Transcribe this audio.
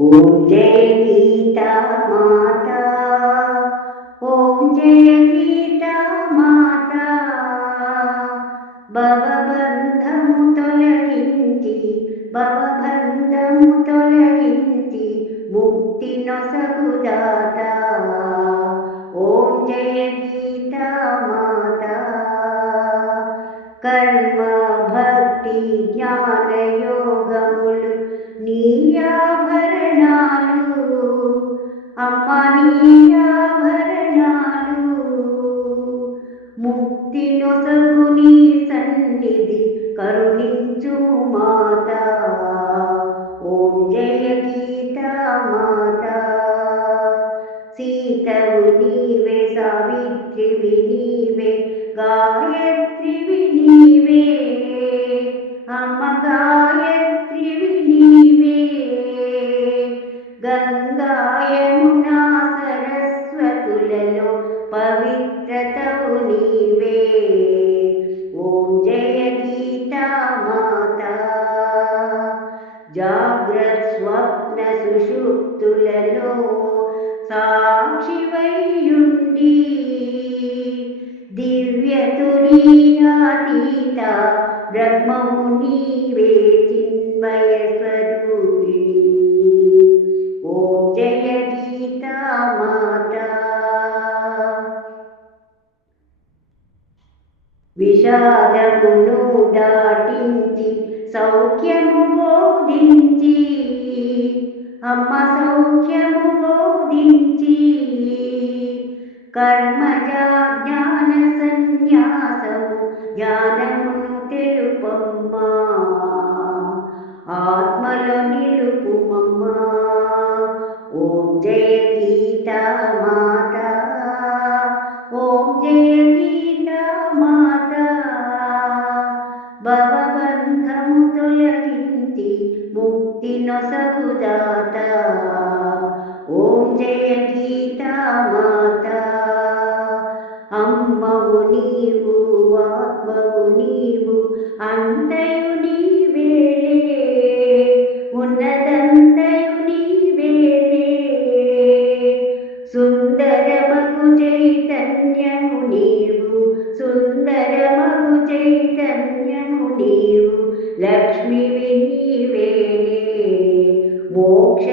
ॐ जय गीता माता। ॐ जय गीता माता। భవబంధము తొలగించి భవబంధము తొలగించి ముక్తి నొసగుదాత. ఓం జయ గీతా మాత. కర్మ భక్తి జ్ఞాన యోగములు నీయాభరణాలు అమ్మ, నీయాభరణాలు. ముక్తి నొసగు నీ సన్నిధి కరుణించుము మాత. ఓం జయ గీతా మాత. సీతవు నీవే, సావిత్రివి నీవే, గాయత్రివి నీవే, అమ్మ గాయత్రివి నీవే. గంగా యమునా సరస్వతులలో పవిత్రతవు నీవే. ఓం జయ గీతా మాత. జాగ్రత్ స్వప్న సుషుప్తులలో సాక్షివైయుండి దివ్య తురీయాతీత బ్రహ్మము నీవే, చిన్మయ స్వరూపిణి. ఓం జయ గీతా మాత. విషాదమును దాటించి సౌఖ్యము బోధించి అమ్మ, సౌఖ్యము బోధించి కర్మజ జ్ఞాన సన్యాసము జ్ఞానమును తెలుపమ్మా. ఆత్మలో నిలుపుమమ్మా. ఓం జయ గీతా మాత. ఓం జయ గీతా మాత. భవబంధము తొలగించి ముక్తి నొసగుదాత. ఓం జయ గీతా మాత. అమ్మవు నీవు, ఆత్మవు నీవు, అంతయు నీవేలే, ఉన్నదంతయు నీవేలే. సుందరమగు చైతన్యము నీవు, సుందరమగు చైతన్యము నీవు, లక్ష్మివి నీవేలే. మోక్ష